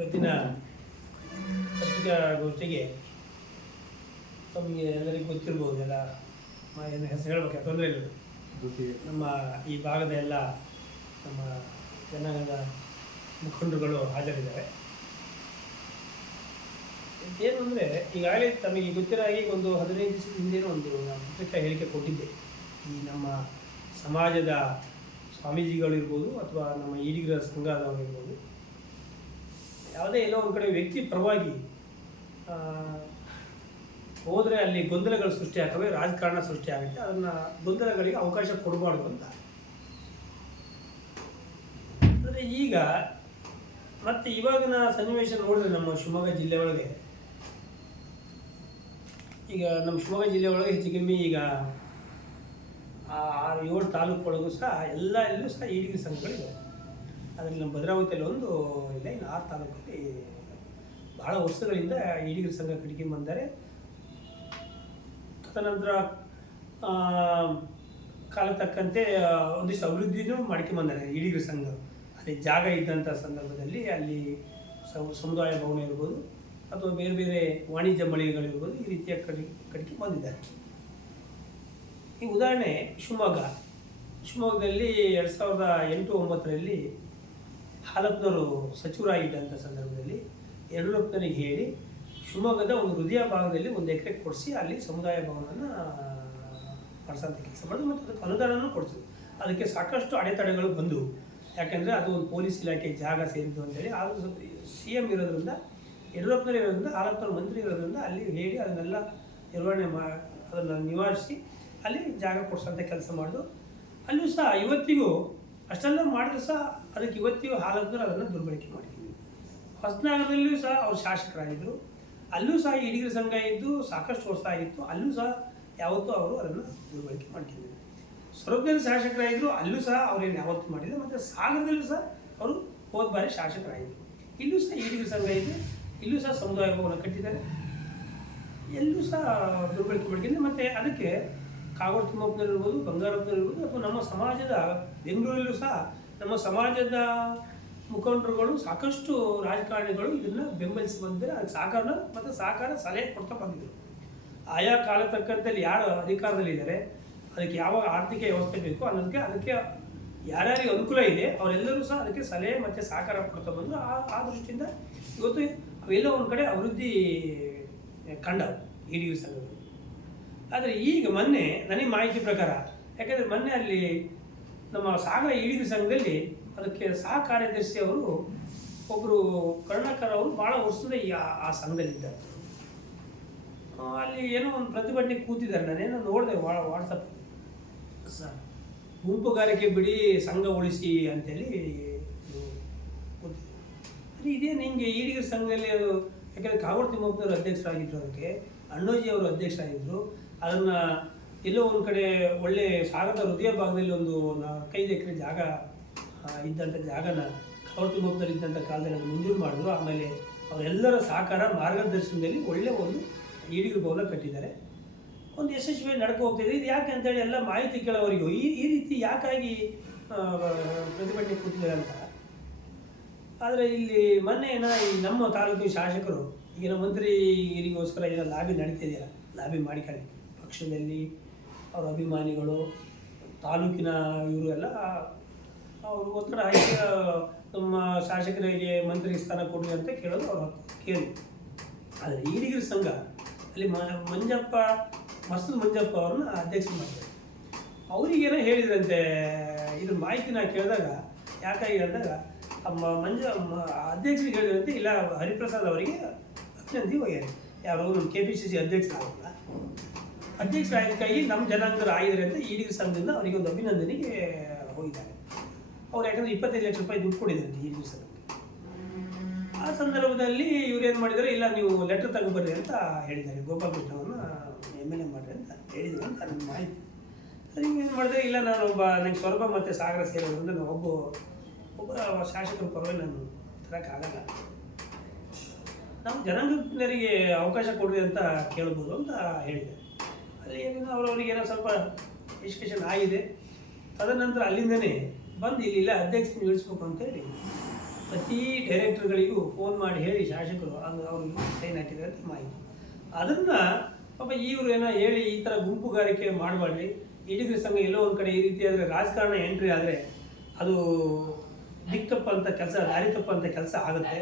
ಇವತ್ತಿನ ಪತ್ರಿಕಾಗೋಷ್ಠಿಗೆ ತಮಗೆ ಎಲ್ಲರಿಗೂ ಗೊತ್ತಿರ್ಬೋದು, ಎಲ್ಲ ಏನು ಹೆಸರು ಹೇಳ್ಬೇಕು ತೊಂದರೆ ಇಲ್ಲ. ನಮ್ಮ ಈ ಭಾಗದ ಎಲ್ಲ ನಮ್ಮ ಜನಾಂಗದ ಮುಖಂಡರುಗಳು ಹಾಜರಿದ್ದಾರೆ. ಏನು ಅಂದರೆ, ಈಗಾಗಲೇ ತಮಗೆ ಗೊತ್ತಿರೋ ಹಾಗೆ ಒಂದು 15 ದಿವಸದ ಹಿಂದೆ ಒಂದು ಪತ್ರಿಕಾ ಹೇಳಿಕೆ ಕೊಟ್ಟಿದ್ದೆ. ಈ ನಮ್ಮ ಸಮಾಜದ ಸ್ವಾಮೀಜಿಗಳಿರ್ಬೋದು ಅಥವಾ ನಮ್ಮ ಈಡಿಗರ ಸಂಘದವರಿರ್ಬೋದು, ಯಾವುದೇ ಎಲ್ಲೋ ಒಂದು ಕಡೆ ವ್ಯಕ್ತಿ ಪರವಾಗಿ ಹೋದರೆ ಅಲ್ಲಿ ಗೊಂದಲಗಳು ಸೃಷ್ಟಿ ಆಗ್ತವೆ, ರಾಜಕಾರಣ ಸೃಷ್ಟಿ ಆಗುತ್ತೆ. ಅದನ್ನು ಗೊಂದಲಗಳಿಗೆ ಅವಕಾಶ ಕೊಡಬಾರ್ದು ಅಂತ. ಅಂದರೆ ಈಗ ಮತ್ತು ಇವಾಗಿನ ಸನ್ನಿವೇಶ ನೋಡಿದ್ರೆ ನಮ್ಮ ಶಿವಮೊಗ್ಗ ಜಿಲ್ಲೆ ಒಳಗೆ, ಈಗ ನಮ್ಮ ಶಿವಮೊಗ್ಗ ಜಿಲ್ಲೆ ಒಳಗೆ ಹೆಚ್ಚು ಕಮ್ಮಿ ಈಗ 7 ತಾಲೂಕುಗಳಿಗೂ ಸಹ ಎಲ್ಲೂ ಸಹ ಈಡಿಗರ ಸಂಘಗಳಿವೆ. ಅದರಲ್ಲಿ ನಮ್ಮ ಭದ್ರಾವತಿಯಲ್ಲಿ ಒಂದು ಇಲ್ಲ, ಇನ್ನು 6 ತಾಲೂಕಲ್ಲಿ ಭಾಳ ವರ್ಷಗಳಿಂದ ಈಡಿಗರ ಸಂಘ ಕಟ್ಕೊಂಡು ಬಂದರೆ. ತದನಂತರ ಕಾಲ ತಕ್ಕಂತೆ ಒಂದಿಷ್ಟು ಅಭಿವೃದ್ಧಿನೂ ಮಾಡ್ಕೊಂಬಂದಾರೆ ಈಡಿಗರ ಸಂಘ. ಅಲ್ಲಿ ಜಾಗ ಇದ್ದಂಥ ಸಂದರ್ಭದಲ್ಲಿ ಅಲ್ಲಿ ಸಮುದಾಯ ಭವನ ಇರ್ಬೋದು ಅಥವಾ ಬೇರೆ ಬೇರೆ ವಾಣಿಜ್ಯ ಮಳಿಗೆಗಳಿರ್ಬೋದು, ಈ ರೀತಿಯ ಕಟ್ಕೊಂಡು ಬಂದಿದ್ದಾರೆ. ಈ ಉದಾಹರಣೆ ಶಿವಮೊಗ್ಗದಲ್ಲಿ 2008-09ರಲ್ಲಿ ಹಾಲಪ್ಪನವರು ಸಚಿವರಾಗಿದ್ದಂಥ ಸಂದರ್ಭದಲ್ಲಿ ಯಡಿಯೂರಪ್ಪನಿಗೆ ಹೇಳಿ ಶಿವಮೊಗ್ಗದ ಒಂದು ಹೃದಯ ಭಾಗದಲ್ಲಿ 1 ಎಕರೆ ಕೊಡಿಸಿ ಅಲ್ಲಿ ಸಮುದಾಯ ಭವನವನ್ನು ಮಾಡಿಸೋಂಥ ಕೆಲಸ ಮಾಡಿದ್ರು ಮತ್ತು ಅದಕ್ಕೆ ಅನುದಾನನೂ ಕೊಡಿಸಿದ್ರು. ಅದಕ್ಕೆ ಸಾಕಷ್ಟು ಅಡೆತಡೆಗಳು ಬಂದವು. ಯಾಕೆಂದರೆ ಅದು ಒಂದು ಪೊಲೀಸ್ ಇಲಾಖೆ ಜಾಗ ಸೇರಿದ್ದು ಅಂತೇಳಿ. ಆದರೂ CM ಇರೋದ್ರಿಂದ, ಯಡಿಯೂರಪ್ಪನವರು ಇರೋದ್ರಿಂದ, ಹಾಲಪ್ಪನವರು ಮಂತ್ರಿ ಇರೋದ್ರಿಂದ ಅಲ್ಲಿ ಹೇಳಿ ಅದನ್ನೆಲ್ಲ ನಿರ್ವಹಣೆ ಅದನ್ನು ನಿವಾರಿಸಿ ಅಲ್ಲಿ ಜಾಗ ಕೊಡಿಸೋಂಥ ಕೆಲಸ ಮಾಡಿದ್ರು. ಅಲ್ಲೂ ಸಹ ಇವತ್ತಿಗೂ ಅಷ್ಟೆಲ್ಲ ಮಾಡಿದ್ರು ಸಹ ಅದಕ್ಕೆ ಇವತ್ತಿಗೂ ಹಾಲಪ್ಪನವರು ಅದನ್ನು ದುರ್ಬಳಕೆ ಮಾಡಿದ್ದೀವಿ. ಹೊಸನಗರದಲ್ಲಿಯೂ ಸಹ ಅವರು ಶಾಸಕರಾಗಿದ್ದರು. ಅಲ್ಲೂ ಸಹ ಈಡಿಗರ ಸಂಘ ಇದ್ದು ಸಾಕಷ್ಟು ವರ್ಷ ಆಗಿತ್ತು. ಅಲ್ಲೂ ಸಹ ಯಾವತ್ತೂ ಅವರು ಅದನ್ನು ದುರ್ಬಳಕೆ ಮಾಡ್ಕೊಂಡಿದ್ದಾರೆ. ಸ್ವರೂಪದಲ್ಲಿ ಶಾಸಕರಾಗಿದ್ದರು, ಅಲ್ಲೂ ಸಹ ಅವರೇನು ಯಾವತ್ತೂ ಮಾಡಿಲ್ಲ. ಮತ್ತು ಸಾಗರದಲ್ಲೂ ಸಹ ಅವರು ಹೋದ ಬಾರಿ ಶಾಸಕರಾಗಿದ್ದರು. ಇಲ್ಲೂ ಸಹ ಈಡಿಗರ ಸಂಘ ಇದೆ, ಇಲ್ಲೂ ಸಹ ಸಮುದಾಯ ಭವನ ಕಟ್ಟಿದ್ದಾರೆ, ಎಲ್ಲೂ ಸಹ ದುರ್ಬಳಕೆ ಮಾಡ್ಕೊಂಡಿದ್ದಾರೆ. ಮತ್ತು ಅದಕ್ಕೆ ಕಾಗೋಡು ತಿಮ್ಮಪ್ಪನವರಿರ್ಬೋದು, ಬಂಗಾರಪ್ಪನವರಿರ್ಬೋದು ಅಥವಾ ನಮ್ಮ ಸಮಾಜದ ಬೆಂಗಳೂರಲ್ಲೂ ಸಹ ನಮ್ಮ ಸಮಾಜದ ಮುಖಂಡರುಗಳು, ಸಾಕಷ್ಟು ರಾಜಕಾರಣಿಗಳು ಇದನ್ನು ಬೆಂಬಲಿಸಿ ಬಂದಿದ್ದಾರೆ. ಅದಕ್ಕೆ ಸಹಕಾರ ಸಲಹೆ ಕೊಡ್ತಾ ಬಂದಿದ್ದರು. ಆಯಾ ಕಾಲ ತಕ್ಕಂಥಲ್ಲಿ ಯಾರು ಅಧಿಕಾರದಲ್ಲಿದ್ದಾರೆ, ಅದಕ್ಕೆ ಯಾವ ಆರ್ಥಿಕ ವ್ಯವಸ್ಥೆ ಬೇಕು ಅನ್ನೋದಕ್ಕೆ, ಅದಕ್ಕೆ ಯಾರ್ಯಾರಿಗೆ ಅನುಕೂಲ ಇದೆ ಅವರೆಲ್ಲರೂ ಸಹ ಅದಕ್ಕೆ ಸಲಹೆ ಮತ್ತು ಸಹಕಾರ ಕೊಡ್ತಾ ಬಂದರು. ಆ ದೃಷ್ಟಿಯಿಂದ ಇವತ್ತು ಅವೆಲ್ಲ ಒಂದು ಕಡೆ ಅಭಿವೃದ್ಧಿ ಕಂಡವು ಈಡಿಗರ ಸಂಘಗಳು. ಆದರೆ ಈಗ ಮೊನ್ನೆ ನನಗೆ ಮಾಹಿತಿ ಪ್ರಕಾರ, ಯಾಕೆಂದರೆ ಮೊನ್ನೆ ಅಲ್ಲಿ ನಮ್ಮ ಸಾಗರ ಈಡಿಗರ ಸಂಘದಲ್ಲಿ ಅದಕ್ಕೆ ಸಹ ಕಾರ್ಯದರ್ಶಿ ಅವರು ಒಬ್ಬರು ಕರುಣಾಕರ್ ಅವರು ಭಾಳ ವರ್ಷದ ಆ ಸಂಘದಲ್ಲಿದ್ದಾರೆ. ಅಲ್ಲಿ ಏನೋ ಒಂದು ಪ್ರತಿಭಟನೆ ಕೂತಿದ್ದಾರೆ. ನಾನೇನೋ ನೋಡಿದೆ ವಾಟ್ಸಪ್, ಗುಂಪುಗಾರಿಕೆ ಬಿಡಿ ಸಂಘ ಉಳಿಸಿ ಅಂತೇಳಿ ಕೂತಿದೆ. ಅದೇ ಇದೇ ನಿಮಗೆ ಈಡಿಗರ ಸಂಘದಲ್ಲಿ ಅದು, ಯಾಕೆಂದರೆ ಕಾಗೋಡು ತಿಮ್ಮಪ್ಪನವರು ಅಧ್ಯಕ್ಷರಾಗಿದ್ದರು, ಅದಕ್ಕೆ ಅಣ್ಣೋಜಿ ಅವರು ಅಧ್ಯಕ್ಷರಾಗಿದ್ದರು. ಅದನ್ನು ಎಲ್ಲೋ ಒಂದು ಕಡೆ ಒಳ್ಳೆ ಸಾಗರದ ಹೃದಯ ಭಾಗದಲ್ಲಿ ಒಂದು 5 ಎಕರೆ ಜಾಗ ಇದ್ದಂಥ ಜಾಗನ ಕಾಗೋಡು ತಿಮ್ಮಪ್ಪನವರು ಇದ್ದಂಥ ಕಾಲದಲ್ಲಿ ಅದು ಮಂಜೂರು ಮಾಡಿದ್ರು. ಆಮೇಲೆ ಅವರೆಲ್ಲರ ಸಹಕಾರ ಮಾರ್ಗದರ್ಶನದಲ್ಲಿ ಒಳ್ಳೆಯ ಒಂದು ಈಡಿಗರ ಭವನ ಕಟ್ಟಿದ್ದಾರೆ. ಒಂದು ಯಶಸ್ವಿಯಾಗಿ ನಡ್ಕೊ ಹೋಗ್ತಿದೆ. ಇದು ಯಾಕೆ ಅಂತೇಳಿ ಎಲ್ಲ ಮಾಹಿತಿ ಕೇಳೋವರೆಗೂ ಈ ರೀತಿ ಯಾಕಾಗಿ ಪ್ರತಿಭಟನೆ ಕೂತಿದ್ದಾರೆ ಅಂತ. ಆದರೆ ಇಲ್ಲಿ ಮೊನ್ನೆ ಈ ನಮ್ಮ ತಾಲೂಕಿನ ಶಾಸಕರು ಈಗಿನ ಮಂತ್ರಿಗಿರಿಗೋಸ್ಕರ ಏನೋ ಲಾಬಿ ನಡೀತಿದೆಯಲ್ಲ, ಲಾಬಿ ಮಾಡಿಕೊಳ್ಳಿ ಪಕ್ಷದಲ್ಲಿ ಅವರ ಅಭಿಮಾನಿಗಳು, ತಾಲೂಕಿನ ಇವರು ಎಲ್ಲ ಅವರು ಒತ್ತಡ ಹಾಕಿ ನಮ್ಮ ಶಾಸಕರಿಗೆ ಮಂತ್ರಿ ಸ್ಥಾನ ಕೊಡಲಿ ಅಂತ ಕೇಳೋದು ಅವ್ರ ಕೇಳಿ. ಆದರೆ ಈಡಿಗರ ಸಂಘ ಅಲ್ಲಿ ಮಸೂದ್ ಮಂಜಪ್ಪ ಅವ್ರನ್ನ ಅಧ್ಯಕ್ಷ ಮಾಡಿದ್ದಾರೆ. ಅವರಿಗೇನೋ ಹೇಳಿದ್ರಂತೆ, ಇದ್ರ ಮಾಹಿತಿ ನಾನು ಕೇಳಿದಾಗ ಯಾಕಾಗಿ ಹೇಳಿದಾಗ ಅಧ್ಯಕ್ಷರಿಗೆ ಹೇಳಿದ್ರಂತೆ, ಇಲ್ಲ ಹರಿಪ್ರಸಾದ್ ಅವರಿಗೆ ಅಭಿನಂದಿ ಹೋಗ್ಯಾರೆ. ಯಾರು ನಮ್ಮ KPCC ಅಧ್ಯಕ್ಷರಾಗಲ್ಲ, ಅಧ್ಯಕ್ಷರಾಗಿದ್ದಕ್ಕಾಗಿ ನಮ್ಮ ಜನಾಂಗದವರು ಆಗಿದ್ದಾರೆ ಅಂತ ಈಡಿಗರ ಸಂಘದಿಂದ ಅವರಿಗೆ ಒಂದು ಅಭಿನಂದನೆಗೆ ಹೋಗಿದ್ದಾರೆ. ಅವ್ರು ಯಾಕಂದರೆ 25 ಲಕ್ಷ ರೂಪಾಯಿ ದುಡ್ಡು ಕೊಟ್ಟಿದ್ದಾರೆ ಈಡಿಗರ ಸಂಘಕ್ಕೆ. ಆ ಸಂದರ್ಭದಲ್ಲಿ ಇವ್ರೇನು ಮಾಡಿದ್ದಾರೆ, ಇಲ್ಲ ನೀವು ಲೆಟ್ರ್ ತಗೊಬರ್ರಿ ಅಂತ ಹೇಳಿದ್ದಾರೆ, ಗೋಪಾಲ್ ಕೃಷ್ಣ ಅವ್ರನ್ನ MLA ಮಾಡಿರಿ ಅಂತ ಹೇಳಿದ್ರು ಅಂತ ನನ್ನ ಮಾಹಿತಿ. ಅದಕ್ಕೆ ಏನು ಮಾಡಿದೆ, ಇಲ್ಲ ನಾನು ನನಗೆ ಸ್ವರ್ಭ ಮತ್ತು ಸಾಗರ ಸೇರೋದ್ರಿಂದ ನಾನು ಒಬ್ಬ ಶಾಸಕರ ಪರವಾಗಿ ನಾನು ತರೋಕ್ಕಾಗಲ್ಲ, ನಾವು ಜನಾಂಗರಿಗೆ ಅವಕಾಶ ಕೊಡ್ರಿ ಅಂತ ಕೇಳ್ಬೋದು ಅಂತ ಹೇಳಿದೆ. ಅಲ್ಲಿ ಏನೇನೋ ಅವರವರಿಗೇನೋ ಸ್ವಲ್ಪ ಡಿಸ್ಕಷನ್ ಆಗಿದೆ. ತದನಂತರ ಅಲ್ಲಿಂದನೇ ಬಂದು ಇಲ್ಲ ಅಧ್ಯಕ್ಷನ ಇಳಿಸ್ಬೇಕು ಅಂತೇಳಿ ಪ್ರತಿ ಡೈರೆಕ್ಟರ್ಗಳಿಗೂ ಫೋನ್ ಮಾಡಿ ಹೇಳಿ ಶಾಸಕರು ಅದು ಅವ್ರಿಗೆ ಸೈನ್ ಹಾಕಿದ್ದಾರೆ ಅಂತ ಮಾಹಿತಿ. ಅದನ್ನು ಪಾಪ ಇವರು ಏನೋ ಹೇಳಿ ಈ ಥರ ಗುಂಪುಗಾರಿಕೆ ಮಾಡಬಾರ್ದು. ಈಡಿಗರ ಸಂಘ ಎಲ್ಲೋ ಒಂದು ಕಡೆ ಈ ರೀತಿ ಆದರೆ ರಾಜಕಾರಣ ಎಂಟ್ರಿ ಆದರೆ ಅದು ದಿಕ್ತಪ್ಪಂಥ ಕೆಲಸ, ದಾರಿ ತಪ್ಪಂಥ ಕೆಲಸ ಆಗುತ್ತೆ.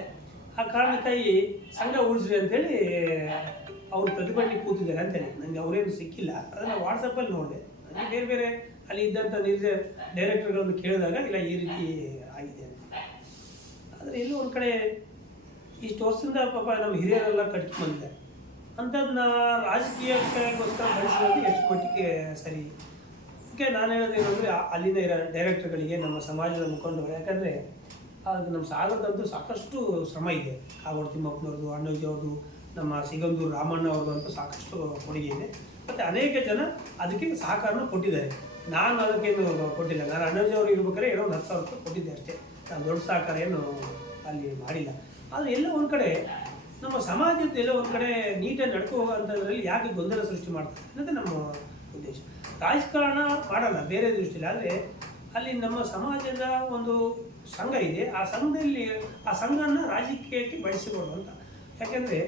ಆ ಕಾರಣಕ್ಕಾಗಿ ಸಂಘ ಉಳಿಸ್ರಿ ಅಂತೇಳಿ ಅವರು ಪ್ರತಿಭಟನೆ ಕೂತಿದ್ದಾರೆ ಅಂತೇಳಿ. ನನಗೆ ಅವರೇನು ಸಿಕ್ಕಿಲ್ಲ, ಅದನ್ನು ವಾಟ್ಸಪ್ಪಲ್ಲಿ ನೋಡಿದೆ. ನನಗೆ ಬೇರೆ ಬೇರೆ ಅಲ್ಲಿ ಇದ್ದಂಥ ಡೈರೆಕ್ಟರ್ಗಳನ್ನು ಕೇಳಿದಾಗ ಇಲ್ಲ ಈ ರೀತಿ ಆಗಿದೆ ಅಂತ. ಆದರೆ ಎಲ್ಲೋ ಒಂದು ಕಡೆ ಇಷ್ಟು ವರ್ಷದಿಂದ ಪಾಪ ನಮ್ಮ ಹಿರಿಯರೆಲ್ಲ ಕಟ್ಕೊಂಡ್ಬಂದಿದ್ದಾರೆ. ಅಂಥದ್ದನ್ನ ರಾಜಕೀಯಕ್ಕೋಸ್ಕರ ಬಳಸಿರೋದು ಎಷ್ಟು ಮಟ್ಟಿಗೆ ಸರಿ? ಅದಕ್ಕೆ ನಾನು ಹೇಳೋದೇನು ಅಂದರೆ ಅಲ್ಲಿನ ಡೈರೆಕ್ಟರ್ಗಳಿಗೆ, ನಮ್ಮ ಸಮಾಜದ ಮುಖಂಡರು, ಯಾಕಂದರೆ ಅದು ನಮ್ಮ ಸಾಗರದಂತೂ ಸಾಕಷ್ಟು ಶ್ರಮ ಇದೆ. ಕಾಗೋಡು ತಿಮ್ಮಪ್ಪನವ್ರದ್ದು, ಅಣ್ಣಾಜಿ ಅವ್ರದ್ದು, ನಮ್ಮ ಸಿಗಂದೂರು ರಾಮಣ್ಣ ಅವ್ರದ್ದು ಅಂತೂ ಸಾಕಷ್ಟು ಕೊಡುಗೆ ಇದೆ. ಮತ್ತು ಅನೇಕ ಜನ ಅದಕ್ಕೆ ಸಹಕಾರನ ಕೊಟ್ಟಿದ್ದಾರೆ. ನಾನು ಅದಕ್ಕೇನು ಕೊಟ್ಟಿಲ್ಲ. ನಾನು ಅಣ್ಣಾಜಿ ಅವರು ಇರ್ಬೇಕಾದ್ರೆ ಏನೋ 10,000 ರೂಪಾಯಿ ಕೊಟ್ಟಿದ್ದೆ ಅಷ್ಟೇ. ನಾನು ದೊಡ್ಡ ಸಹಕಾರ ಏನು ಅಲ್ಲಿ ಮಾಡಿಲ್ಲ. ಆದರೆ ಎಲ್ಲ ಒಂದು ಕಡೆ ನಮ್ಮ ಸಮಾಜದ ಎಲ್ಲ ಒಂದು ಕಡೆ ನೀಟಾಗಿ ನಡ್ಕೊ ಹೋಗೋಂಥದ್ರಲ್ಲಿ ಯಾಕೆ ಗೊಂದಲ ಸೃಷ್ಟಿ ಮಾಡ್ತಾರೆ ಅನ್ನೋದು ನಮ್ಮ ಉದ್ದೇಶ. ರಾಜಕಾರಣ ಮಾಡಲ್ಲ ಬೇರೆ ದೃಷ್ಟಿಯಲ್ಲಿ, ಆದರೆ ಅಲ್ಲಿ ನಮ್ಮ ಸಮಾಜದ ಒಂದು ಸಂಘ ಇದೆ. ಆ ಸಂಘದಲ್ಲಿ ಆ ಸಂಘನ ರಾಜಕೀಯಕ್ಕೆ ಬಳಸಿಕೊಡು ಅಂತ. ಯಾಕೆಂದರೆ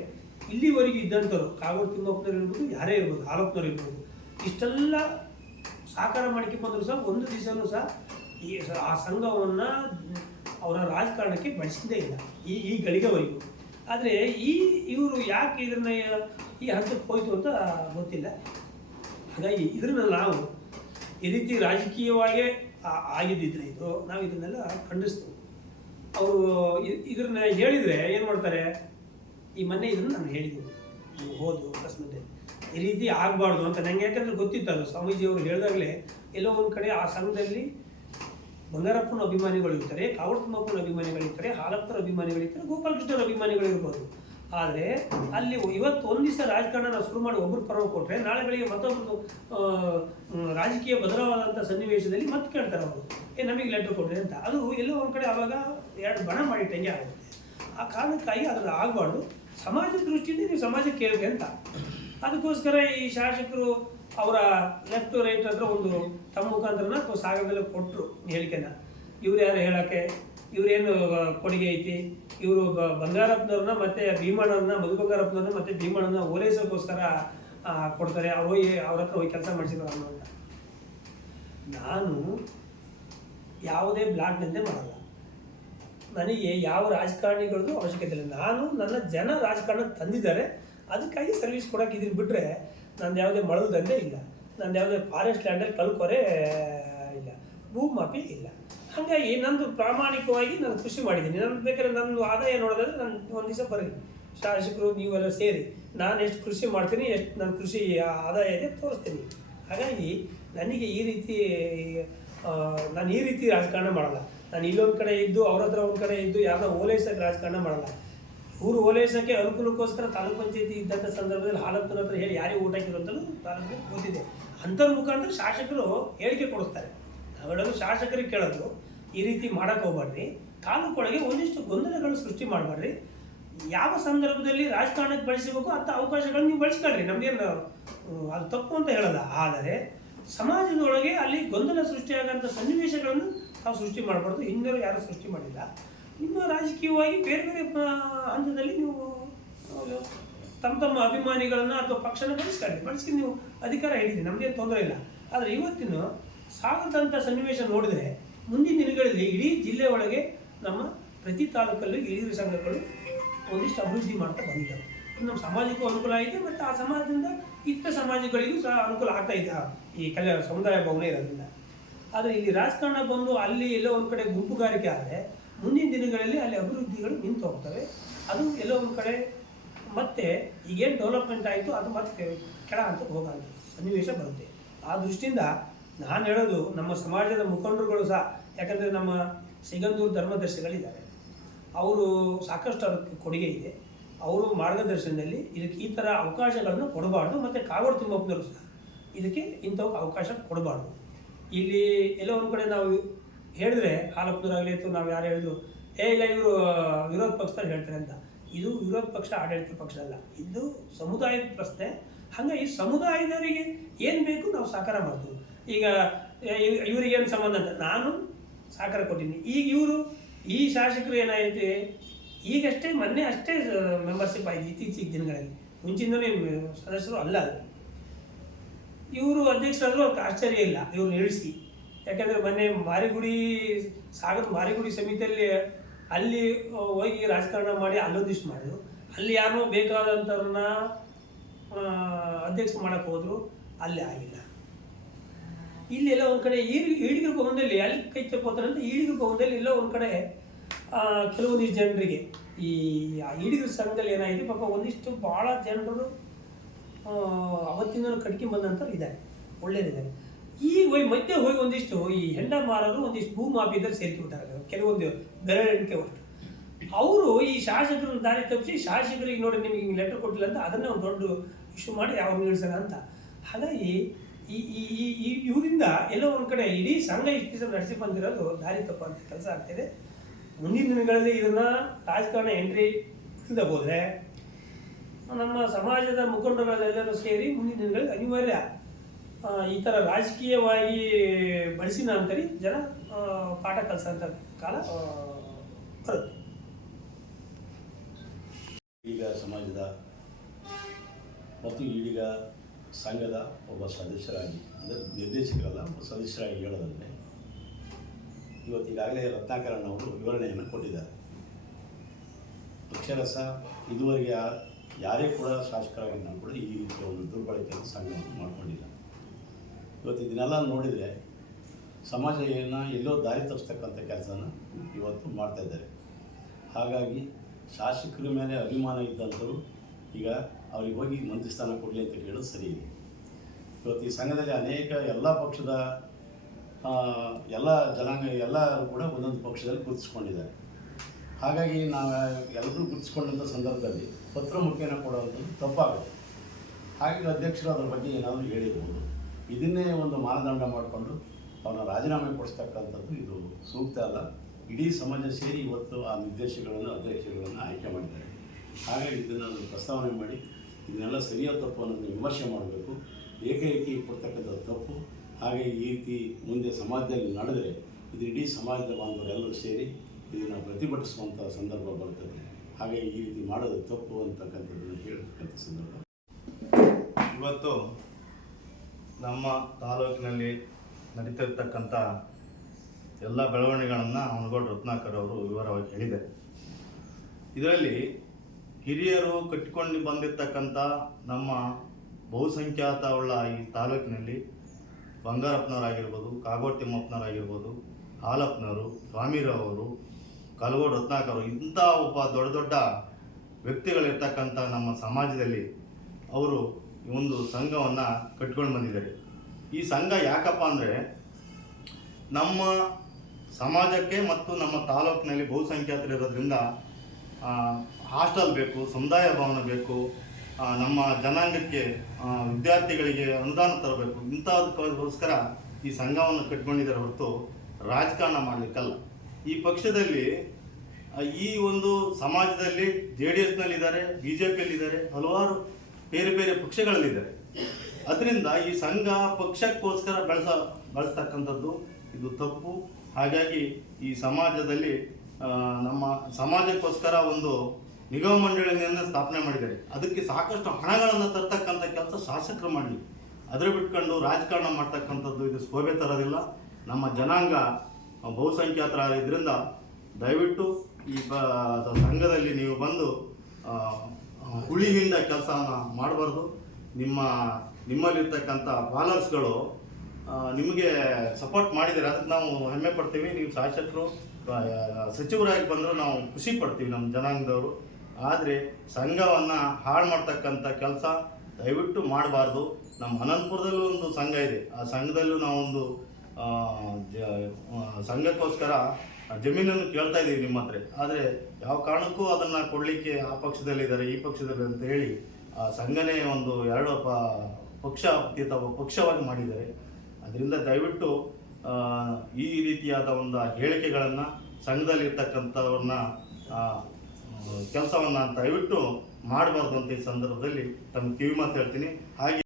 ಇಲ್ಲಿವರೆಗೂ ಇದ್ದಂಥವ್ರು ಕಾಗೋಡು ತಿಮ್ಮಪ್ಪನವ್ರು ಇರ್ಬೋದು, ಯಾರೇ ಇರ್ಬೋದು, ಹಾಲಪ್ಪನವ್ರು ಇರ್ಬೋದು, ಇಷ್ಟೆಲ್ಲ ಸಹಕಾರ ಮಾಡ್ಕೊಂಡು ಬಂದರೂ ಸಹ ಒಂದು ದಿವಸನೂ ಸಹ ಆ ಸಂಘವನ್ನು ಅವರ ರಾಜಕಾರಣಕ್ಕೆ ಬಳಸಿದ್ದೇ ಇಲ್ಲ ಈ ಗಳಿಗೆವರೆಗೂ. ಆದರೆ ಇವರು ಯಾಕೆ ಇದನ್ನು ಈ ಹಂತಕ್ಕೆ ಹೋಯಿತು ಅಂತ ಗೊತ್ತಿಲ್ಲ. ಹಾಗಾಗಿ ಇದನ್ನು ನಾವು ಈ ರೀತಿ ರಾಜಕೀಯವಾಗೇ ಆಗಿದ್ದಿದ್ರೆ ನಾವು ಇದನ್ನೆಲ್ಲ ಖಂಡಿಸ್ತೀವಿ. ಅವರು ಇದನ್ನ ಹೇಳಿದರೆ ಏನು ಮಾಡ್ತಾರೆ? ಈ ಮೊನ್ನೆ ಇದನ್ನು ನಾನು ಹೇಳಿದ್ದೀನಿ, ಹೋದು ಅಕಸ್ಮಾತ್ ಈ ರೀತಿ ಆಗಬಾರ್ದು ಅಂತ ನನಗೆ. ಯಾಕಂದರೆ ಗೊತ್ತಿತ್ತು ಅದು ಸ್ವಾಮೀಜಿಯವರು ಹೇಳಿದಾಗಲೇ ಎಲ್ಲೋ ಒಂದು ಕಡೆ ಆ ಸಂಘದಲ್ಲಿ ಬಂಗಾರಪ್ಪನ ಅಭಿಮಾನಿಗಳು ಇರ್ತಾರೆ, ಕಾಗೋಡು ತಿಮ್ಮಪ್ಪನ ಅಭಿಮಾನಿಗಳಿರ್ತಾರೆ, ಹಾಲಪ್ಪನ ಅಭಿಮಾನಿಗಳಿರ್ತಾರೆ, ಗೋಪಾಲಕೃಷ್ಣರ ಅಭಿಮಾನಿಗಳಿರ್ಬೋದು. ಆದರೆ ಅಲ್ಲಿ ಇವತ್ತು ಒಂದು ದಿವಸ ರಾಜಕಾರಣ ನಾವು ಶುರು ಮಾಡಿ ಒಬ್ಬರು ಪರವ ಕೊಟ್ಟರೆ ನಾಳೆ ಬೆಳಿಗ್ಗೆ ಮತ್ತೊಬ್ಬರು ರಾಜಕೀಯ ಬದಲಾವಾದಂಥ ಸನ್ನಿವೇಶದಲ್ಲಿ ಮತ್ತೆ ಕೇಳ್ತಾರೆ ಅವರು, ನಮಗೆ ಲೆಟ್ರ್ ಕೊಡ್ರಿ ಅಂತ. ಅದು ಎಲ್ಲೋ ಒಂದು ಕಡೆ ಆವಾಗ ಎರಡು ಬಣ ಮಾಡಿಟ್ಟಂಗೆ ಆಗುತ್ತೆ. ಆ ಕಾರಣಕ್ಕಾಗಿ ಅದನ್ನು ಆಗಬಾರ್ದು. ಸಮಾಜದ ದೃಷ್ಟಿಯಿಂದ ನೀವು ಸಮಾಜಕ್ಕೆ ಕೇಳಿದೆ ಅಂತ. ಅದಕ್ಕೋಸ್ಕರ ಈ ಶಾಸಕರು ಅವರ ಲೆಫ್ಟ್ ರೈಟ್ ಹತ್ರ ಒಂದು ತಮ್ಮ ಮುಖಾಂತರನ ಅಥವಾ ಸಾಗರದಲ್ಲಿ ಕೊಟ್ಟರು ಹೇಳಿಕೆನ. ಇವ್ರು ಯಾರು ಹೇಳೋಕ್ಕೆ, ಇವರೇನು ಕೊಡುಗೆ ಐತಿ, ಇವರು ಬಂಗಾರಪ್ಪನವ್ರನ್ನ ಮತ್ತು ಭೀಮಣ್ಣವ್ರನ್ನ, ಮಧು ಬಂಗಾರಪ್ಪನವ್ರನ್ನ ಮತ್ತು ಭೀಮಣ್ಣನ ಓಲೈಸೋಕ್ಕೋಸ್ಕರ ಕೊಡ್ತಾರೆ, ಅವ್ರ ಹತ್ರ ಹೋಗಿ ಕೆಲಸ ಮಾಡಿಸಿದ್ರು ಅನ್ನೋಂಥ. ನಾನು ಯಾವುದೇ ಬ್ಲಾಕ್ ದಂಧೆ ಮಾಡಲ್ಲ. ನನಗೆ ಯಾವ ರಾಜಕಾರಣಿಗಳದ್ದು ಅವಶ್ಯಕತೆ ಇಲ್ಲ. ನಾನು ನನ್ನ ಜನ ರಾಜಕಾರಣಕ್ಕೆ ತಂದಿದ್ದಾರೆ, ಅದಕ್ಕಾಗಿ ಸರ್ವಿಸ್ ಕೊಡೋಕೆ ಇದನ್ನು ಬಿಟ್ಟರೆ ನಂದು ಯಾವುದೇ ಮಳದ ದಂಧೆ ಇಲ್ಲ, ನಂದು ಯಾವುದೇ ಫಾರೆಸ್ಟ್ ಲ್ಯಾಂಡಲ್ಲಿ ಕಲ್ಕೊರೆ ಇಲ್ಲ, ಭೂಮಾಫಿ ಇಲ್ಲ. ಹಾಗಾಗಿ ನಂದು ಪ್ರಾಮಾಣಿಕವಾಗಿ ನಾನು ಕೃಷಿ ಮಾಡಿದ್ದೀನಿ. ನಾನು ಬೇಕಾದ್ರೆ ನನ್ನ ಆದಾಯ ನೋಡೋದಾದ್ರೆ ನಾನು ಒಂದು ದಿವಸ ಬರ್ರಿ ಶಾಸಕರು ನೀವೆಲ್ಲ ಸೇರಿ ನಾನು ಎಷ್ಟು ಕೃಷಿ ಮಾಡ್ತೀನಿ, ಎಷ್ಟು ನನ್ನ ಕೃಷಿ ಆದಾಯ ಇದೆ ತೋರಿಸ್ತೀನಿ. ಹಾಗಾಗಿ ನನಗೆ ನಾನು ಈ ರೀತಿ ರಾಜಕಾರಣ ಮಾಡಲ್ಲ. ನಾನು ಇಲ್ಲೊಂದು ಕಡೆ ಇದ್ದು ಅವ್ರ ಹತ್ರ ಒಂದು ಕಡೆ ಇದ್ದು ಯಾರನ್ನ ಓಲೈಸೋಕ್ಕೆ ರಾಜಕಾರಣ ಮಾಡಲ್ಲ. ಇವರು ಓಲೈಸೋಕ್ಕೆ ಅನುಕೂಲಕ್ಕೋಸ್ಕರ ತಾಲೂಕು ಪಂಚಾಯತಿ ಇದ್ದಂಥ ಸಂದರ್ಭದಲ್ಲಿ ಹಾಲಪ್ಪನ ಹತ್ರ ಹೇಳಿ ಯಾರಿಗೆ ಊಟ ಹಾಕಿದ್ರು ಅಂತಲೂ ತಾಲೂಕು ಗೊತ್ತಿದೆ. ಅಂಥವ್ರ ಮುಖಾಂತರ ಶಾಸಕರು ಹೇಳಿಕೆ ಕೊಡಿಸ್ತಾರೆ. ನಾವು ಹೇಳೋದು ಶಾಸಕರಿಗೆ ಕೇಳೋದು, ಈ ರೀತಿ ಮಾಡೋಕ್ಕೆ ಹೋಗ್ಬಾರ್ರಿ, ತಾಲೂಕೊಳಗೆ ಒಂದಿಷ್ಟು ಗೊಂದಲಗಳು ಸೃಷ್ಟಿ ಮಾಡಬಾರ್ರಿ. ಯಾವ ಸಂದರ್ಭದಲ್ಲಿ ರಾಜಕಾರಣಕ್ಕೆ ಬಳಸಬೇಕು ಅಂಥ ಅವಕಾಶಗಳನ್ನ ನೀವು ಬಳಸ್ಕೊಳ್ರಿ, ನಮಗೇನು ಅದು ತಪ್ಪು ಅಂತ ಹೇಳಲ್ಲ. ಆದರೆ ಸಮಾಜದೊಳಗೆ ಅಲ್ಲಿ ಗೊಂದಲ ಸೃಷ್ಟಿಯಾಗೋಂಥ ಸನ್ನಿವೇಶಗಳನ್ನು ನಾವು ಸೃಷ್ಟಿ ಮಾಡಬಾರ್ದು. ಹಿಂದೆ ಯಾರೂ ಸೃಷ್ಟಿ ಮಾಡಿಲ್ಲ. ನಿಮ್ಮ ರಾಜಕೀಯವಾಗಿ ಬೇರೆ ಬೇರೆ ಹಂತದಲ್ಲಿ ನೀವು ತಮ್ಮ ಅಭಿಮಾನಿಗಳನ್ನು ಅಥವಾ ಪಕ್ಷನ ಬಳಸಿ ನೀವು ಅಧಿಕಾರ ಹಿಡಿದಿ, ನಮಗೇನು ತೊಂದರೆ ಇಲ್ಲ. ಆದರೆ ಇವತ್ತಿನ ಸಾಗದಂಥ ಸನ್ನಿವೇಶ ನೋಡಿದರೆ ಮುಂದಿನ ದಿನಗಳಲ್ಲಿ ಇಡೀ ಜಿಲ್ಲೆ ಒಳಗೆ ನಮ್ಮ ಪ್ರತಿ ತಾಲೂಕಲ್ಲೂ ಹಿರಿಯ ಸಂಘಗಳು ಒಂದಿಷ್ಟು ಅಭಿವೃದ್ಧಿ ಮಾಡ್ತಾ ಬಂದಿದ್ದಾವೆ. ನಮ್ಮ ಸಮಾಜಕ್ಕೂ ಅನುಕೂಲ ಆಗಿದೆ ಮತ್ತು ಆ ಸಮಾಜದಿಂದ ಇತರ ಸಮಾಜಗಳಿಗೂ ಸಹ ಅನುಕೂಲ ಆಗ್ತಾ ಇದೆ ಈ ಸಮುದಾಯ ಭವನ ಇರೋದ್ರಿಂದ. ಆದರೆ ಇಲ್ಲಿ ರಾಜಕಾರಣ ಬಂದು ಅಲ್ಲಿ ಎಲ್ಲೋ ಒಂದು ಕಡೆ ಗುಂಪುಗಾರಿಕೆ ಆದರೆ ಮುಂದಿನ ದಿನಗಳಲ್ಲಿ ಅಲ್ಲಿ ಅಭಿವೃದ್ಧಿಗಳು ನಿಂತು ಹೋಗ್ತವೆ. ಅದು ಎಲ್ಲೋ ಒಂದು ಕಡೆ ಮತ್ತೆ ಈಗೇನು ಡೆವಲಪ್ಮೆಂಟ್ ಆಯಿತು ಅದು ಮತ್ತೆ ಕೆಳ ಹಂತಕ್ಕೆ ಹೋಗೋಂಥ ಸನ್ನಿವೇಶ ಬರುತ್ತೆ. ಆ ದೃಷ್ಟಿಯಿಂದ ನಾನು ಹೇಳೋದು ನಮ್ಮ ಸಮಾಜದ ಮುಖಂಡರುಗಳು ಸಹ, ಯಾಕಂದರೆ ನಮ್ಮ ಸಿಗಂದೂರು ಧರ್ಮದರ್ಶಿಗಳಿದ್ದಾರೆ, ಅವರು ಸಾಕಷ್ಟು ಅದಕ್ಕೆ ಕೊಡುಗೆ ಇದೆ. ಅವರು ಮಾರ್ಗದರ್ಶನದಲ್ಲಿ ಇದಕ್ಕೆ ಈ ಥರ ಅವಕಾಶಗಳನ್ನು ಕೊಡಬಾರ್ದು. ಮತ್ತು ಕಾಗೋಡು ತಿಮ್ಮಪ್ಪನವರು ಸಹ ಇದಕ್ಕೆ ಇಂಥವು ಅವಕಾಶ ಕೊಡಬಾರ್ದು. ಇಲ್ಲಿ ಎಲ್ಲೋ ಒಂದು ಕಡೆ ನಾವು ಹೇಳಿದ್ರೆ ಹಾಲಪ್ಪನವರಾಗಲಿ ಅಥವಾ ನಾವು ಯಾರು ಹೇಳಿದ್ರು ಇಲ್ಲ ಇವರು ವಿರೋಧ ಪಕ್ಷದವ್ರು ಹೇಳ್ತಾರೆ ಅಂತ. ಇದು ವಿರೋಧ ಪಕ್ಷ ಆಡಳಿತ ಪಕ್ಷ ಅಲ್ಲ, ಇದು ಸಮುದಾಯದ ಪ್ರಶ್ನೆ. ಹಾಗಾಗಿ ಸಮುದಾಯದವರಿಗೆ ಏನು ಬೇಕು ನಾವು ಸಹಕಾರ ಮಾಡ್ತೀವಿ. ಈಗ ಇವರಿಗೇನು ಸಂಬಂಧ ಅಂತ ನಾನು ಸಹಕಾರ ಕೊಟ್ಟಿದ್ದೀನಿ. ಈಗ ಇವರು ಈ ಶಾಸಕರು ಏನಾಯ್ತು ಈಗಷ್ಟೇ ಮೊನ್ನೆ ಅಷ್ಟೇ ಮೆಂಬರ್ಶಿಪ್ ಆಯಿತು ಇತ್ತೀಚಿನ ದಿನಗಳಲ್ಲಿ, ಮುಂಚಿಂದನೇ ಸದಸ್ಯರು ಅಲ್ಲ ಅದು. ಇವರು ಅಧ್ಯಕ್ಷರಾದರೂ ಅವ್ರಿಗೆ ಆಶ್ಚರ್ಯ ಇಲ್ಲ ಇವ್ರನ್ನ ಇಳಿಸಿ. ಯಾಕೆಂದರೆ ಮೊನ್ನೆ ಮಾರಿಗುಡಿ ಸಾಗರ ಮಾರಿಗುಡಿ ಸಮಿತಿಯಲ್ಲಿ ಅಲ್ಲಿ ಹೋಗಿ ರಾಜಕಾರಣ ಮಾಡಿ ಅಲ್ಲೊಂದಿಷ್ಟು ಮಾಡಿದ್ರು, ಅಲ್ಲಿ ಯಾರೋ ಬೇಕಾದಂಥವ್ರನ್ನ ಅಧ್ಯಕ್ಷ ಮಾಡೋಕ್ಕೆ ಹೋದರು, ಅಲ್ಲಿ ಆಗಿಲ್ಲ. ಇಲ್ಲೆಲ್ಲ ಒಂದು ಕಡೆ ಈಡಿಗರ ಭವನದಲ್ಲಿ ಅಲ್ಲಿ ಕೈ ತಕ್ಕೋತಾರೆ ಅಂತ ಈಡಿಗರ ಭವನದಲ್ಲಿ ಎಲ್ಲೋ ಒಂದು ಕಡೆ ಕೆಲವೊಂದಿಷ್ಟು ಜನರಿಗೆ ಈ ಈಡಿಗರ ಸಂಘದಲ್ಲಿ ಏನಾಗಿದೆ ಪಾಪ ಒಂದಿಷ್ಟು ಭಾಳ ಜನರು ಅವತ್ತಿಂದಲೂ ಕಟ್ಕೊಂಡು ಬಂದಂಥವ್ರು ಇದ್ದಾರೆ, ಒಳ್ಳೆಯದಿದ್ದಾರೆ. ಈಗ ಮಧ್ಯೆ ಹೋಗಿ ಒಂದಿಷ್ಟು ಈ ಹೆಂಡ ಮಾರೋರು ಒಂದಿಷ್ಟು ಭೂ ಮಾಫಿಯದಲ್ಲಿ ಸೇರ್ಕೊಂಡ್ಬಿಟ್ಟಾರೆ, ಕೆಲವೊಂದು ಬೆರಳೆಣಿಕೆ ಒಟ್ಟು. ಅವರು ಈ ಶಾಸಕರನ್ನ ದಾರಿ ತಪ್ಪಿಸಿ ಶಾಸಕರಿಗೆ ನೋಡಿ ನಿಮಗೆ ಹಿಂಗೆ ಲೆಟರ್ ಕೊಟ್ಟಿಲ್ಲ ಅಂತ ಅದನ್ನೇ ಒಂದು ದೊಡ್ಡ ಇಶ್ಯೂ ಮಾಡಿ ಅವ್ರನ್ನ ಇಳಿಸೋಣ ಅಂತ. ಹಾಗಾಗಿ ಈ ಇವರಿಂದ ಎಲ್ಲೋ ಒಂದು ಕಡೆ ಇಡೀ ಸಂಘ ಇಷ್ಟು ದಿವಸ ನಡೆಸಿ ಬಂದಿರೋದು ದಾರಿ ತಪ್ಪುವಂಥ ಕೆಲಸ ಆಗ್ತಿದೆ. ಮುಂದಿನ ದಿನಗಳಲ್ಲಿ ಇದನ್ನು ರಾಜಕಾರಣ ಎಂಟ್ರಿ ಇಲ್ಲದೆ ಹೋದರೆ ನಮ್ಮ ಸಮಾಜದ ಮುಖಂಡರುಗಳೆಲ್ಲರೂ ಸೇರಿ ಮುಂದಿನ ದಿನಗಳಲ್ಲಿ ಅನಿವಾರ್ಯ ಈ ಥರ ರಾಜಕೀಯವಾಗಿ ಬಳಸಿ ನಂತರಿ ಜನ ಪಾಠ ಕಲಿಸೋಂಥ ಕಾಲ ಬರುತ್ತೆ. ಈಡಿಗ ಸಮಾಜದ ಮತ್ತು ಈಡಿಗ ಸಂಘದ ಒಬ್ಬ ಸದಸ್ಯರಾಗಿ, ಅಂದರೆ ನಿರ್ದೇಶಕರಲ್ಲ, ಒಬ್ಬ ಸದಸ್ಯರಾಗಿ ಹೇಳೋದಂದರೆ ಇವತ್ತೀಗಾಗಲೇ ರತ್ನಾಕರಣ್ಣವರು ವಿವರಣೆಯನ್ನು ಕೊಟ್ಟಿದ್ದಾರೆ. ಅಕ್ಷರಸ ಇದುವರೆಗೆ ಯಾರೇ ಕೂಡ ಶಾಸಕರಾಗಿ ನಾವು ಕೂಡ ಈ ರೀತಿಯ ಒಂದು ದುರ್ಬಳಕೆಯನ್ನು ಸಂಘವನ್ನು ಮಾಡಿಕೊಂಡಿಲ್ಲ. ಇವತ್ತು ಇದನ್ನೆಲ್ಲ ನೋಡಿದರೆ ಸಮಾಜವನ್ನು ಎಲ್ಲೋ ದಾರಿ ತಪ್ಪಿಸ್ತಕ್ಕಂಥ ಕೆಲಸನ ಇವತ್ತು ಮಾಡ್ತಾಯಿದ್ದಾರೆ. ಹಾಗಾಗಿ ಶಾಸಕರ ಮೇಲೆ ಅಭಿಮಾನ ಇದ್ದಂಥವ್ರು ಈಗ ಅವ್ರಿಗೆ ಹೋಗಿ ಮಂತ್ರಿ ಸ್ಥಾನ ಕೊಡಲಿ ಅಂತ ಹೇಳೋದು ಸರಿ ಇದೆ. ಇವತ್ತು ಈ ಸಂಘದಲ್ಲಿ ಅನೇಕ ಎಲ್ಲ ಪಕ್ಷದ ಎಲ್ಲ ಜನಾಂಗ ಎಲ್ಲರೂ ಕೂಡ ಒಂದೊಂದು ಪಕ್ಷದಲ್ಲಿ ಗುರುತಿಸ್ಕೊಂಡಿದ್ದಾರೆ. ಹಾಗಾಗಿ ನಾವು ಎಲ್ಲರೂ ಗುರುತಿಸ್ಕೊಂಡಂಥ ಸಂದರ್ಭದಲ್ಲಿ ಪತ್ರ ಮುಖೇನ ಕೊಡುವಂಥದ್ದು ತಪ್ಪಾಗುತ್ತೆ. ಹಾಗಾಗಿ ಅಧ್ಯಕ್ಷರು ಅದ್ರ ಬಗ್ಗೆ ಏನಾದರೂ ಹೇಳಿರ್ಬೋದು. ಇದನ್ನೇ ಒಂದು ಮಾನದಂಡ ಮಾಡಿಕೊಂಡು ಅವ್ರನ್ನ ರಾಜೀನಾಮೆ ಕೊಡಿಸ್ತಕ್ಕಂಥದ್ದು ಇದು ಸೂಕ್ತ ಅಲ್ಲ. ಇಡೀ ಸಮಾಜ ಸೇರಿ ಇವತ್ತು ಆ ನಿರ್ದೇಶಕಗಳನ್ನು ಅಧ್ಯಕ್ಷರುಗಳನ್ನು ಆಯ್ಕೆ ಮಾಡಿದ್ದಾರೆ. ಹಾಗಾಗಿ ಇದನ್ನು ಪ್ರಸ್ತಾವನೆ ಮಾಡಿ ಇದನ್ನೆಲ್ಲ ಸರಿಯಾದ ತಪ್ಪು ಅನ್ನೋದನ್ನು ವಿಮರ್ಶೆ ಮಾಡಬೇಕು. ಏಕೈಕಿ ಕೊಡ್ತಕ್ಕಂಥ ತಪ್ಪು. ಹಾಗೆ ಈ ರೀತಿ ಮುಂದೆ ಸಮಾಜದಲ್ಲಿ ನಡೆದರೆ ಇದು ಇಡೀ ಸಮಾಜದ ಬಾಂಧವರೆಲ್ಲರೂ ಸೇರಿ ಇದನ್ನು ಪ್ರತಿಭಟಿಸುವಂಥ ಸಂದರ್ಭ ಬರ್ತದೆ. ಹಾಗೆ ಈ ರೀತಿ ಮಾಡೋದು ತಪ್ಪು ಅಂತಕ್ಕಂಥದ್ದನ್ನು ಹೇಳ್ತಕ್ಕಂಥ ಸಂದರ್ಭ. ಇವತ್ತು ನಮ್ಮ ತಾಲೂಕಿನಲ್ಲಿ ನಡೀತಿರ್ತಕ್ಕಂಥ ಎಲ್ಲ ಬೆಳವಣಿಗೆಗಳನ್ನು ಅವನಗೌಡ ರತ್ನಾಕರ್ ಅವರು ವಿವರವಾಗಿ ಹೇಳಿದ್ದಾರೆ. ಇದರಲ್ಲಿ ಹಿರಿಯರು ಕಟ್ಟಿಕೊಂಡು ಬಂದಿರತಕ್ಕಂಥ ನಮ್ಮ ಬಹುಸಂಖ್ಯಾತವುಳ್ಳ ಈ ತಾಲೂಕಿನಲ್ಲಿ ಬಂಗಾರಪ್ಪನವರಾಗಿರ್ಬೋದು, ಕಾಗೋಡು ತಿಮ್ಮಪ್ಪನವರಾಗಿರ್ಬೋದು, ಹಾಲಪ್ಪನವರು, ಸ್ವಾಮಿರಾವ್ ಅವರು, ಕಲಗೋಡು ರತ್ನಾಕರ್, ಇಂಥ ಒಬ್ಬ ದೊಡ್ಡ ದೊಡ್ಡ ವ್ಯಕ್ತಿಗಳಿರ್ತಕ್ಕಂಥ ನಮ್ಮ ಸಮಾಜದಲ್ಲಿ ಅವರು ಒಂದು ಸಂಘವನ್ನು ಕಟ್ಕೊಂಡು ಬಂದಿದ್ದಾರೆ. ಈ ಸಂಘ ಯಾಕಪ್ಪ ಅಂದರೆ ನಮ್ಮ ಸಮಾಜಕ್ಕೆ ಮತ್ತು ನಮ್ಮ ತಾಲೂಕಿನಲ್ಲಿ ಬಹುಸಂಖ್ಯಾತರು ಇರೋದ್ರಿಂದ ಹಾಸ್ಟೆಲ್ ಬೇಕು, ಸಮುದಾಯ ಭವನ ಬೇಕು, ನಮ್ಮ ಜನಾಂಗಕ್ಕೆ ವಿದ್ಯಾರ್ಥಿಗಳಿಗೆ ಅನುದಾನ ತರಬೇಕು, ಇಂಥದಕ್ಕೋಸ್ಕರ ಈ ಸಂಘವನ್ನು ಕಟ್ಕೊಂಡಿದ್ದಾರೆ ಹೊರತು ರಾಜಕಾರಣ ಮಾಡಲಿಕ್ಕಲ್ಲ. ಈ ಪಕ್ಷದಲ್ಲಿ ಈ ಒಂದು ಸಮಾಜದಲ್ಲಿ JDSನಲ್ಲಿದ್ದಾರೆ, BJPಯಲ್ಲಿದ್ದಾರೆ, ಹಲವಾರು ಬೇರೆ ಬೇರೆ ಪಕ್ಷಗಳಲ್ಲಿದ್ದಾರೆ. ಅದರಿಂದ ಈ ಸಂಘ ಪಕ್ಷಕ್ಕೋಸ್ಕರ ಬಳಸ್ತಕ್ಕಂಥದ್ದು ಇದು ತಪ್ಪು. ಹಾಗಾಗಿ ಈ ಸಮಾಜದಲ್ಲಿ ನಮ್ಮ ಸಮಾಜಕ್ಕೋಸ್ಕರ ಒಂದು ನಿಗಮ ಮಂಡಳಿಯನ್ನು ಸ್ಥಾಪನೆ ಮಾಡಿದ್ದಾರೆ. ಅದಕ್ಕೆ ಸಾಕಷ್ಟು ಹಣಗಳನ್ನು ತರ್ತಕ್ಕಂಥ ಕೆಲಸ ಶಾಸಕರು ಮಾಡಲಿ. ಅದರ ಬಿಟ್ಕೊಂಡು ರಾಜಕಾರಣ ಮಾಡ್ತಕ್ಕಂಥದ್ದು ಇದು ಶೋಭೆ ತರೋದಿಲ್ಲ. ನಮ್ಮ ಜನಾಂಗ ಬಹುಸಂಖ್ಯಾತರಾದ್ರಿಂದ ದಯವಿಟ್ಟು ಈ ಸಂಘದಲ್ಲಿ ನೀವು ಬಂದು ಹುಳಿಯಿಂದ ಕೆಲಸನ ಮಾಡಬಾರ್ದು. ನಿಮ್ಮಲ್ಲಿರ್ತಕ್ಕಂಥ ಫಾಲೋವರ್ಸ್ಗಳು ನಿಮಗೆ ಸಪೋರ್ಟ್ ಮಾಡಿದ್ದಾರೆ, ಅದಕ್ಕೆ ನಾವು ಹೆಮ್ಮೆ ಪಡ್ತೀವಿ. ನೀವು ಶಾಸಕರು ಸಚಿವರಾಗಿ ಬಂದರೂ ನಾವು ಖುಷಿ ಪಡ್ತೀವಿ ನಮ್ಮ ಜನಾಂಗದವರು. ಆದರೆ ಸಂಘವನ್ನು ಹಾಳು ಮಾಡ್ತಕ್ಕಂಥ ಕೆಲಸ ದಯವಿಟ್ಟು ಮಾಡಬಾರ್ದು. ನಮ್ಮ ಅನಂತಪುರದಲ್ಲೂ ಒಂದು ಸಂಘ ಇದೆ. ಆ ಸಂಘದಲ್ಲೂ ನಾವೊಂದು ಸಂಘಕ್ಕೋಸ್ಕರ ಜಮೀನನ್ನು ಕೇಳ್ತಾ ಇದ್ದೀವಿ ನಿಮ್ಮ ಹತ್ರ. ಆದರೆ ಯಾವ ಕಾರಣಕ್ಕೂ ಅದನ್ನು ಕೊಡಲಿಕ್ಕೆ ಆ ಪಕ್ಷದಲ್ಲಿದ್ದಾರೆ, ಈ ಪಕ್ಷದಲ್ಲಿ ಅಂತ ಹೇಳಿ ಆ ಸಂಘನೇ ಒಂದು ಎರಡು ಪಕ್ಷವಾಗಿ ಮಾಡಿದ್ದಾರೆ. ಅದರಿಂದ ದಯವಿಟ್ಟು ಈ ರೀತಿಯಾದ ಒಂದು ಹೇಳಿಕೆಗಳನ್ನು ಸಂಘದಲ್ಲಿರ್ತಕ್ಕಂಥವ್ರನ್ನ ಕೆಲಸವನ್ನು ದಯವಿಟ್ಟು ಮಾಡಬಾರ್ದು ಅಂತ ಈ ಸಂದರ್ಭದಲ್ಲಿ ತಮ್ಮ ಕಿವಿ ಮಾತು ಹೇಳ್ತೀನಿ. ಹಾಗೆ